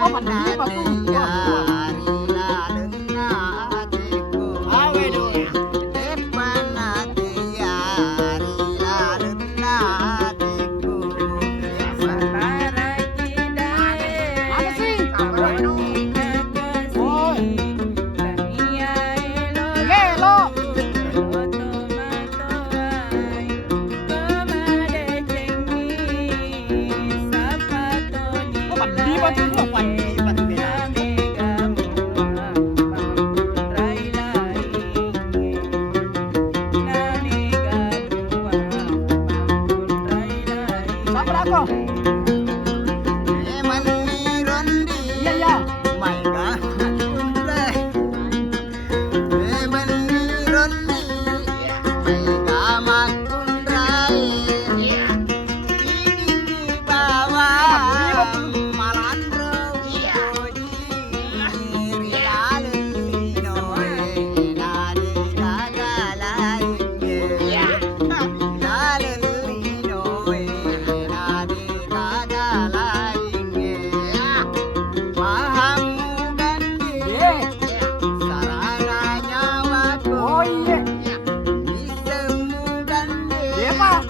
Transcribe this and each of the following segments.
Oh, mandi batu. Awe dong. Apa sih? Oh, lelo. Oh, mandi batu. Sabar aku. Iya, iya. Oh iya. Iya, Pak.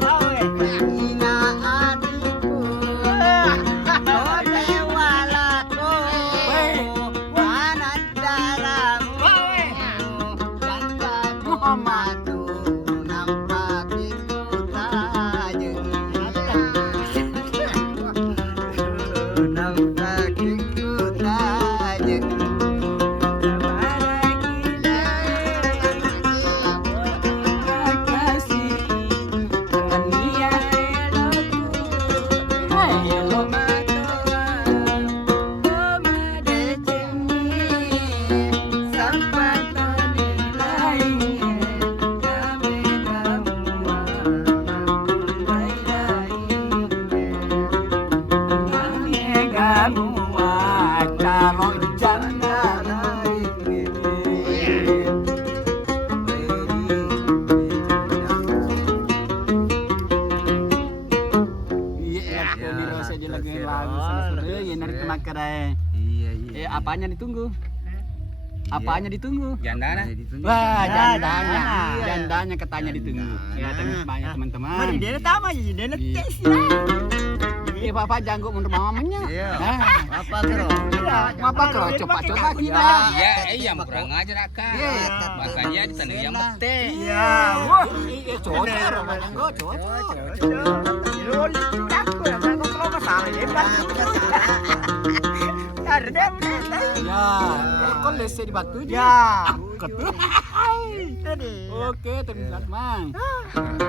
Kalau jangan apanya ditunggu? Apanya ditunggu? Jandana. Wah, jandanya. Jandanya katanya ditunggu. Ya, banyak teman-teman. Mari dia tama jadi dia tes. Iya, Bapak jangkuk menurut mamanya. Iya. Apa kro? Coba kita. Iya, kurang aja Raka. Makanya ditanam yang mete. Iya, Wah, iya cocok orang jangkuk, cocok. Loli aku ya, kan kalau masalah ya, karena Ya, kok lese di batu dia. ya. Ketuh. Oke, terima kasih, Mang.